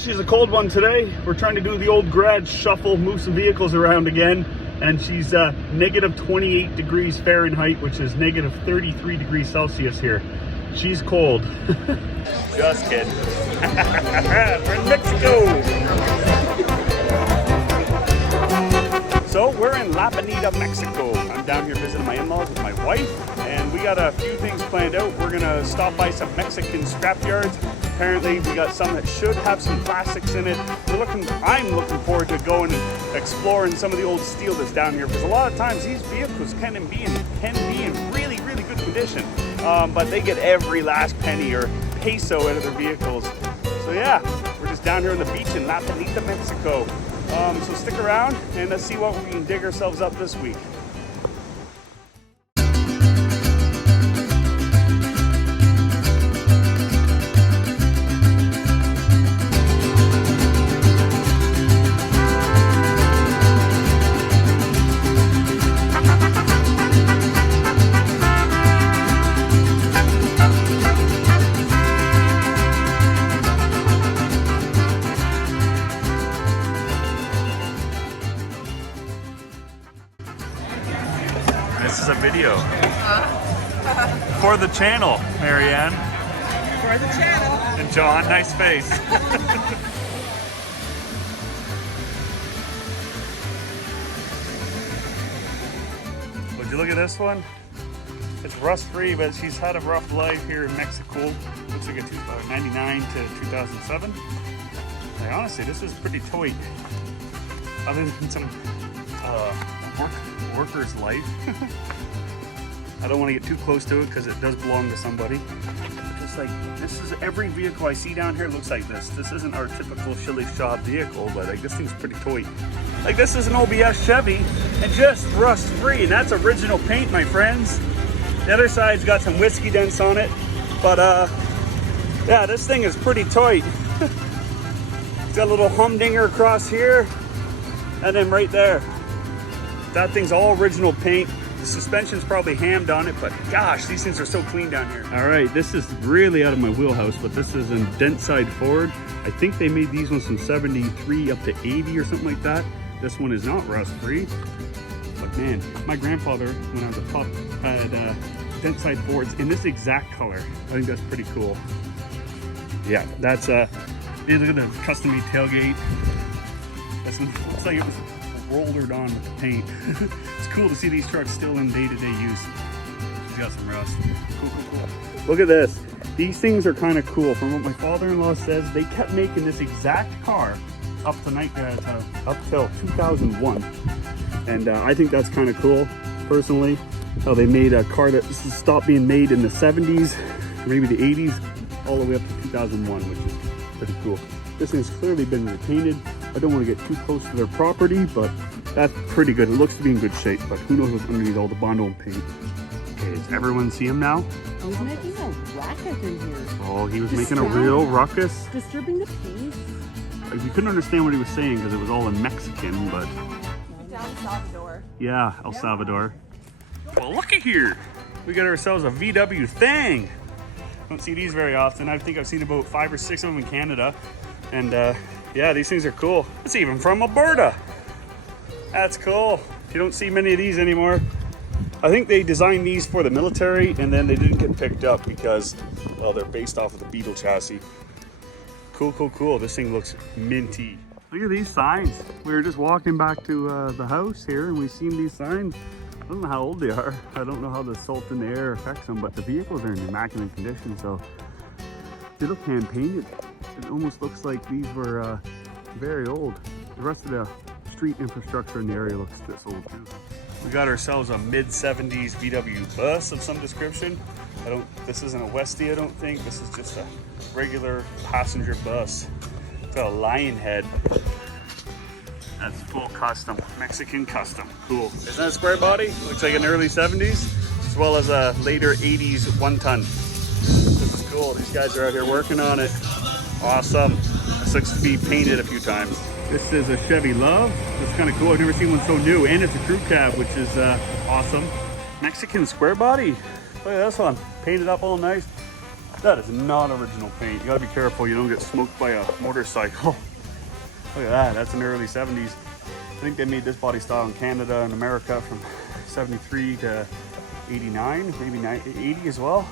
she's a cold one today. We're trying to do the old garage shuffle, move some vehicles around again. And she's negative 28 degrees Fahrenheit, which is negative 33 degrees Celsius here. She's cold. Just kidding. We're in Mexico. So we're in La Bonita, Mexico. I'm down here visiting my in-laws with my wife, and we got a few things planned out. We're gonna stop by some Mexican scrapyards. Apparently we got some that should have some plastics in it. I'm looking forward to going and exploring some of the old steel that's down here, because a lot of times these vehicles can be in really good condition, but they get every last penny or peso out of their vehicles. So yeah, we're just down here on the beach in La Bonita, Mexico. So stick around and let's see what we can dig ourselves up this week. This is a video for the channel, Marianne. For the channel. And John, nice face. Would you look at this one? It's rust-free, but she's had a rough life here in Mexico. Looks like a 99 to 2007. Like, honestly, this is pretty toy. Other than some worker's life. I don't want to get too close to it because it does belong to somebody. But just like, this is every vehicle I see down here looks like this. This isn't our typical Chili shop vehicle, but like this thing's pretty toy. Like this is an OBS Chevy and just rust free, and that's original paint, my friends. The other side's got some whiskey dents on it, but yeah, this thing is pretty tight. It's got a little humdinger across here, and then right there. That thing's all original paint. The suspension's probably hammed on it, but gosh, these things are so clean down here. All right, this is really out of my wheelhouse, but this is in dent side forward. I think they made these ones from 73 up to 80 or something like that. This one is not rust free, but man, my grandfather, when I was a pup, had dent side forwards in this exact color. I think that's pretty cool. Yeah, that's look at the custom made tailgate. This one looks like it was rolled on with the paint. It's cool to see these trucks still in day-to-day use. She's got some rust. Cool. Look at this. These things are kind of cool. From what my father-in-law says, they kept making this exact car up till 2001. And I think that's kind of cool, personally, how they made a car that stopped being made in the 70s, maybe the 80s, all the way up to 2001, which is pretty cool. This thing's clearly been repainted. I don't want to get too close to their property, but that's pretty good. It looks to be in good shape, but who knows what's underneath all the Bondo and paint. Okay, does everyone see him now? Oh, he's making a racket in here. Oh, he was making a real ruckus. Disturbing the peace. You couldn't understand what he was saying because it was all in Mexican, but... Down Salvador. Yeah, El Salvador. Well, looky here. We got ourselves a VW thing. Don't see these very often. I think I've seen about 5 or 6 of them in Canada. And yeah, these things are cool. It's even from Alberta. That's cool. You don't see many of these anymore. I think they designed these for the military and then they didn't get picked up because, well, they're based off of the Beetle chassis. Cool. This thing looks minty. Look at these signs. We were just walking back to the house here and we've seen these signs. I don't know how old they are. I don't know how the salt in the air affects them, but the vehicles are in immaculate condition, so they look hand painted. It almost looks like these were very old. The rest of the street infrastructure in the area looks this old too. We got ourselves a mid-70s VW bus of some description. This isn't a Westie, I don't think. This is just a regular passenger bus. It's got a lion head. That's full custom, Mexican custom. Cool. Isn't that a square body? Looks like an early 70s, as well as a later 80s 1-ton. This is cool. These guys are out here working on it. Awesome. This looks to be painted a few times. This is a Chevy Love. It's kind of cool. I've never seen one so new, and it's a crew cab, which is awesome. Mexican square body. Look at this one. Painted up all nice. That is not original paint. You gotta be careful you don't get smoked by a motorcycle. Look at that, that's in the early 70s. I think they made this body style in Canada and America from 73 to 89, maybe 80 as well.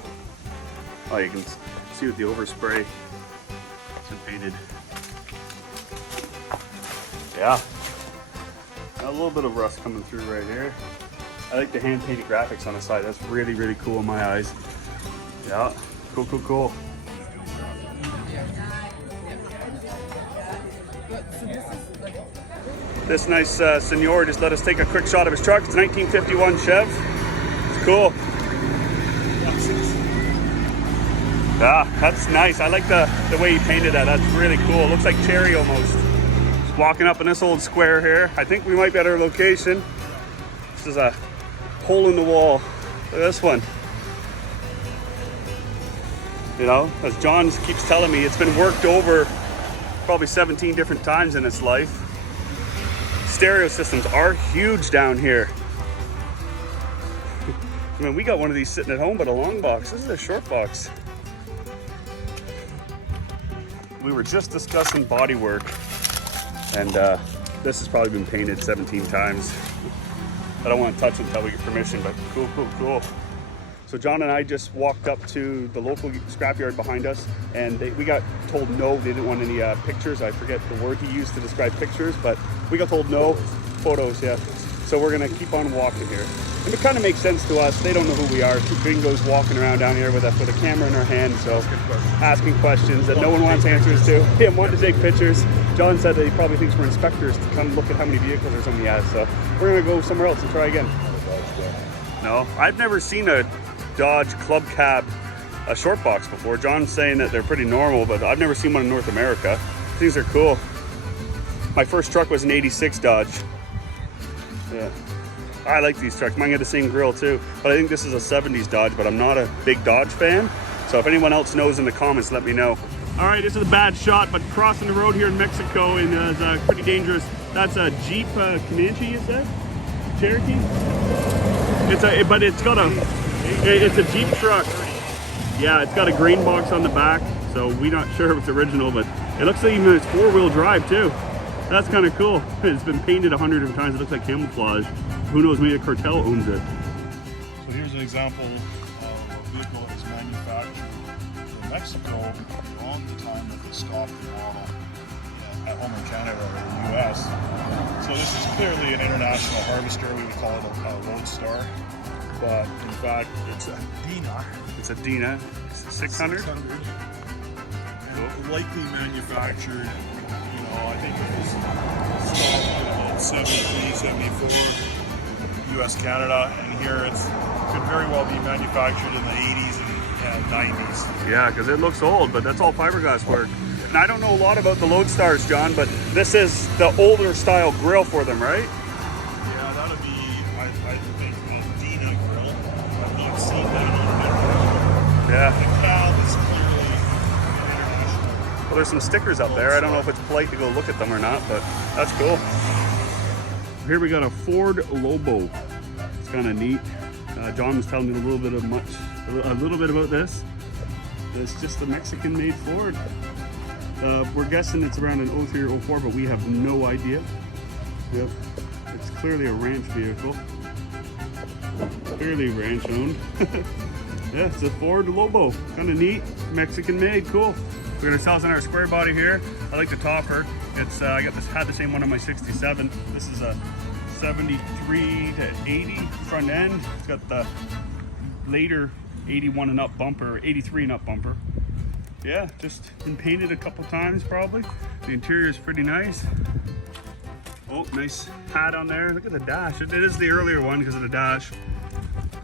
Oh, you can see with the overspray, it's been painted. Yeah, a little bit of rust coming through right here. I like the hand painted graphics on the side. That's really, really cool in my eyes. Yeah, cool, cool, cool. This nice senor just let us take a quick shot of his truck. It's a 1951 Chev. It's cool. Yeah, that's nice. I like the way he painted that. That's really cool. It looks like cherry almost. Just walking up in this old square here. I think we might be at our location. This is a hole in the wall. Look at this one. You know, as John keeps telling me, it's been worked over probably 17 different times in its life. Stereo systems are huge down here. I mean, we got one of these sitting at home, but a long box. This is a short box. We were just discussing body work, and this has probably been painted 17 times. I don't want to touch it until we get permission, but cool, cool, cool. So John and I just walked up to the local scrapyard behind us, and we got told no, they didn't want any pictures. I forget the word he used to describe pictures, but we got told no. Photos, yeah. So we're gonna keep on walking here. And it kind of makes sense to us. They don't know who we are. Two gringos walking around down here with a camera in our hand, so asking questions that no one wants answers to. Yeah, wanted to take pictures. John said that he probably thinks we're inspectors to come look at how many vehicles or something he has, so we're gonna go somewhere else and try again. No, I've never seen a Dodge Club Cab a short box before. John's saying that they're pretty normal, but I've never seen one in North America. These are cool. My first truck was an 86 Dodge. Yeah, I like these trucks. Mine got the same grill too, but I think this is a 70s Dodge, but I'm not a big Dodge fan. So if anyone else knows in the comments, let me know. All right, this is a bad shot, but crossing the road here in Mexico is pretty dangerous. That's a Jeep Comanche, you said? Cherokee? It's a Jeep truck. Yeah, it's got a green box on the back, so we're not sure if it's original, but it looks like even it's 4-wheel drive too. That's kind of cool. It's been painted 100 different times. It looks like camouflage. Who knows, maybe a cartel owns it. So here's an example of a vehicle that was manufactured in Mexico around the time that they stopped the model at home in Canada or the US. So this is clearly an international harvester. We would call it a Lodestar. But in fact, it's a Dina. It's a Dina. It's a 600? And likely manufactured, you know, I think it was stopped in 73, 74, US, Canada. And here it could very well be manufactured in the 80s and 90s. Yeah, because it looks old, but that's all fiberglass work. And I don't know a lot about the Lodestars, John, but this is the older style grill for them, right? Yeah, that would be, I think, a Dina grill. I've not seen that on there. Yeah. The cab is clearly international. Well, there's some stickers up there. I don't know if it's polite to go look at them or not, but that's cool. Here we got a Ford Lobo. It's kind of neat. John was telling me a little bit about this. It's just a Mexican-made Ford. We're guessing it's around an 03 or 04, but we have no idea. Yep. It's clearly a ranch vehicle. Clearly ranch owned. Yeah, it's a Ford Lobo. Kind of neat. Mexican-made. Cool. We're gonna sell this in our square body here. I like the topper. It's I had the same one on my 67. This is a 73 to 80 front end. It's got the later 81 and up bumper, 83 and up bumper. Yeah, just been painted a couple times probably. The interior is pretty nice. Oh, nice hat on there. Look at the dash. It is the earlier one because of the dash.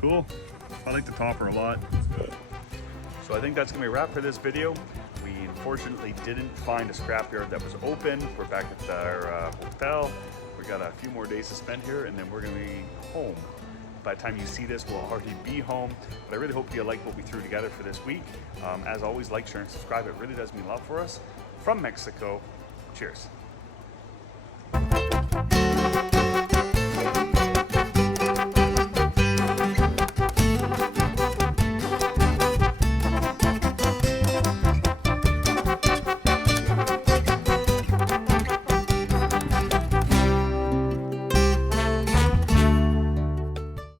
Cool. I like the topper a lot. So I think that's gonna be a wrap for this video. We unfortunately didn't find a scrapyard that was open. We're back at our hotel. We got a few more days to spend here and then we're gonna be home. By the time you see this, we'll already be home. But I really hope you like what we threw together for this week. As always, like, share, and subscribe. It really does mean a lot for us. From Mexico, cheers.